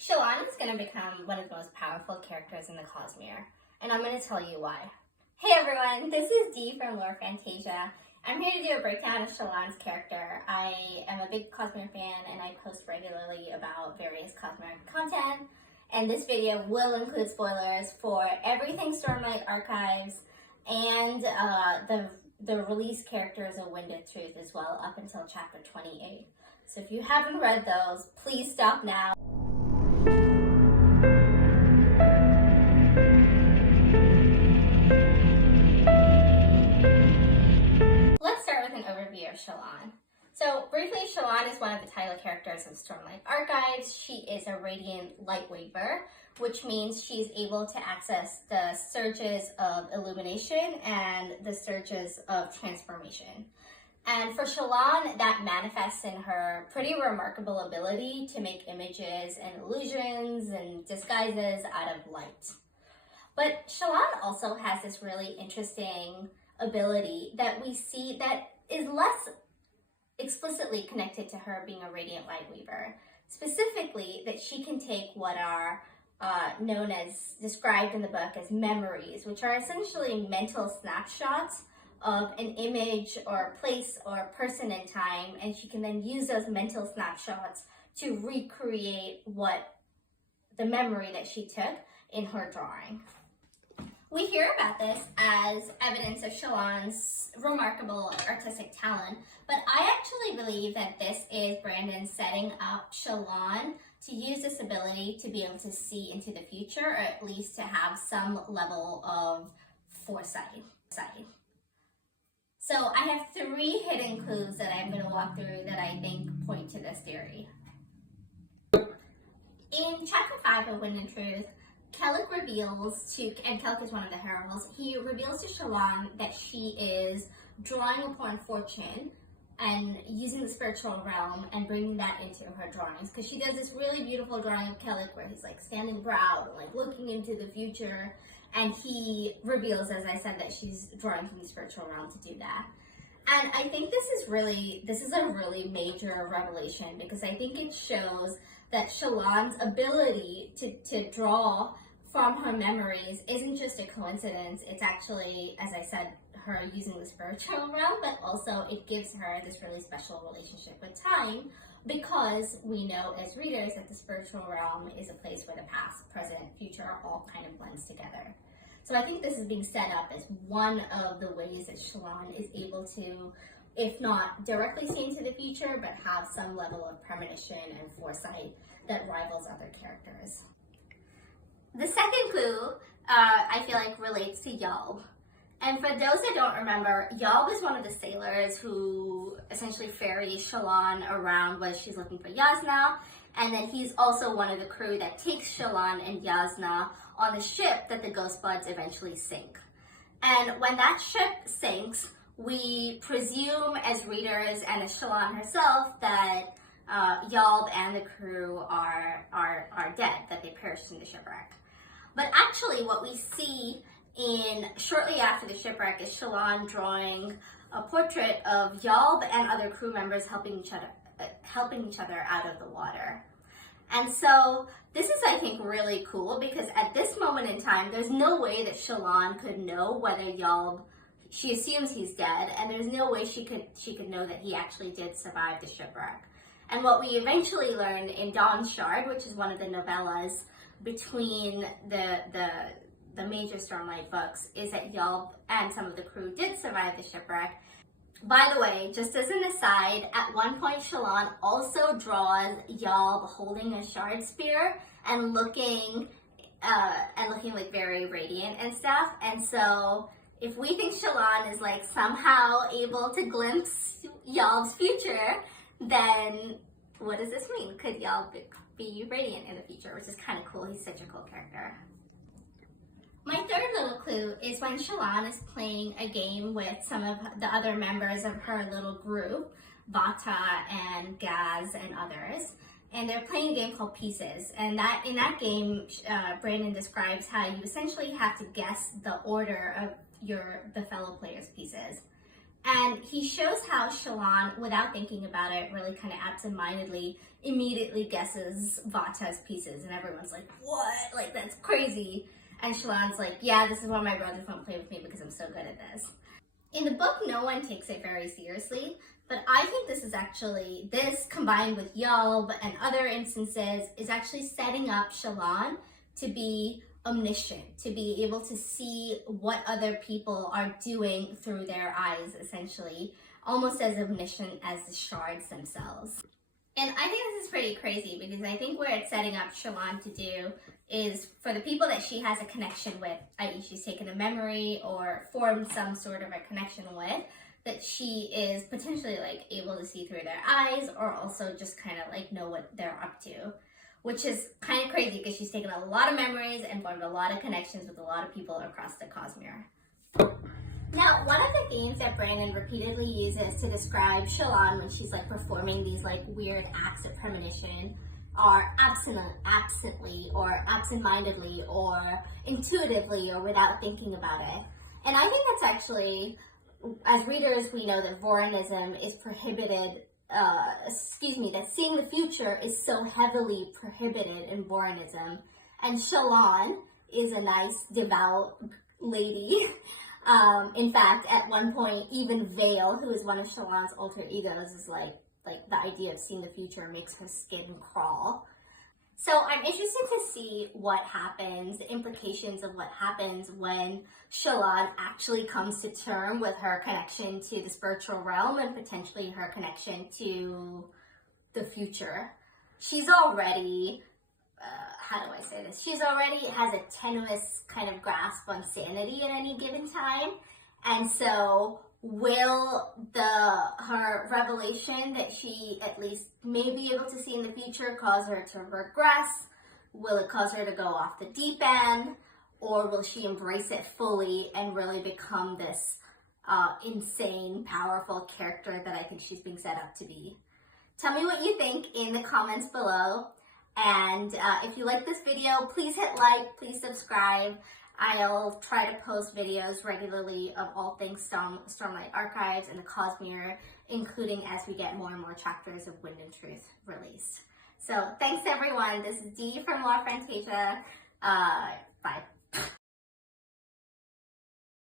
Shallan is going to become one of the most powerful characters in the Cosmere, and I'm going to tell you why. Hey everyone, this is Dee from Lore Fantasia. I'm here to do a breakdown of Shallan's character. I am a big Cosmere fan and I post regularly about various Cosmere content, and this video will include spoilers for everything Stormlight Archives and the released characters of Wind of Truth as well, up until chapter 28. So if you haven't read those, please stop now. Let's start with an overview of Shallan. So briefly, Shallan is one of the title characters in Stormlight Archives. She is a radiant lightweaver, which means she's able to access the surges of illumination and the surges of transformation. And for Shallan, that manifests in her pretty remarkable ability to make images and illusions and disguises out of light. But Shallan also has this really interesting ability that we see that is less explicitly connected to her being a radiant lightweaver. Specifically, that she can take what are known as, described in the book as memories, which are essentially mental snapshots of an image or a place or a person in time, and she can then use those mental snapshots to recreate what the memory that she took in her drawing. We hear about this as evidence of Shallan's remarkable artistic talent, but I actually believe that this is Brandon setting up Shallan to use this ability to be able to see into the future, or at least to have some level of foresight. So I have 3 hidden clues that I'm going to walk through that I think point to this theory. In chapter 5 of Wind and Truth, Kellic reveals to, and Kellic is one of the heralds, he reveals to Shallan that she is drawing upon fortune and using the spiritual realm and bringing that into her drawings. Because she does this really beautiful drawing of Kellic where he's like standing proud and like looking into the future. And he reveals, as I said, that she's drawing from the spiritual realm to do that. And I think this is a really major revelation, because I think it shows that Shallan's ability to draw from her memories isn't just a coincidence. It's actually, as I said, her using the spiritual realm, but also it gives her this really special relationship with time, because we know as readers that the spiritual realm is a place where the past, present, future all kind of blends together. So I think this is being set up as one of the ways that Shallan is able to, if not directly see into the future, but have some level of premonition and foresight that rivals other characters. The second clue, I feel like, relates to Yalb. And for those that don't remember, Yalb is one of the sailors who essentially ferries Shallan around when she's looking for Jasnah, and then he's also one of the crew that takes Shallan and Jasnah on the ship that the Ghostbloods eventually sink. And when that ship sinks, we presume as readers and as Shallan herself that Yalb and the crew are dead, that they perished in the shipwreck. But actually what we see shortly after the shipwreck is Shallan drawing a portrait of Yalb and other crew members helping each other out of the water. And so this is, I think, really cool, because at this moment in time, there's no way that Shallan could know whether Yalb, she assumes he's dead, and there's no way she could know that he actually did survive the shipwreck. And what we eventually learn in Dawn's Shard, which is one of the novellas between the major Stormlight books, is that Yalb and some of the crew did survive the shipwreck. By the way, just as an aside, at one point Shallan also draws Yalb holding a shard spear and looking like very radiant and stuff. And so if we think Shallan is like somehow able to glimpse Yalb's future, then what does this mean? Could Yalb be radiant in the future? Which is kind of cool. He's such a cool character. My third little clue is when Shallan is playing a game with some of the other members of her little group, Vathah and Gaz and others, and they're playing a game called Pieces. And in that game, Brandon describes how you essentially have to guess the order of the fellow players' pieces. And he shows how Shallan, without thinking about it, really kind of absentmindedly, immediately guesses Vathah's pieces. And everyone's like, what? Like, that's crazy. And Shallan's like, yeah, this is why my brothers won't play with me, because I'm so good at this. In the book, no one takes it very seriously, but I think this combined with Yulb and other instances is actually setting up Shallan to be omniscient, to be able to see what other people are doing through their eyes, essentially, almost as omniscient as the shards themselves. And I think this is pretty crazy, because I think what it's setting up Shallan to do is, for the people that she has a connection with, i.e. she's taken a memory or formed some sort of a connection with, that she is potentially like able to see through their eyes, or also just kind of like know what they're up to. Which is kind of crazy, because she's taken a lot of memories and formed a lot of connections with a lot of people across the Cosmere. Now, one of the themes that Brandon repeatedly uses to describe Shallan when she's like performing these like weird acts of premonition are absently or absent-mindedly or intuitively or without thinking about it. And I think that's actually, as readers, we know that Vorinism is prohibited, that seeing the future is so heavily prohibited in Vorinism. And Shallan is a nice, devout lady. In fact, at one point, even Vale, who is one of Shallan's alter egos, is like the idea of seeing the future makes her skin crawl. So I'm interested to see what happens, the implications of what happens when Shallan actually comes to terms with her connection to the spiritual realm and potentially her connection to the future. She's already, how do I say this? She's already has a tenuous kind of grasp on sanity at any given time. And so will her revelation that she at least may be able to see in the future cause her to regress? Will it cause her to go off the deep end? Or will she embrace it fully and really become this insane, powerful character that I think she's being set up to be? Tell me what you think in the comments below. And if you like this video, please hit like, please subscribe. I'll try to post videos regularly of all things Stormlight Archives and the Cosmere, including as we get more and more chapters of Wind and Truth released. So thanks everyone. This is Dee from Law Fantasia. Bye.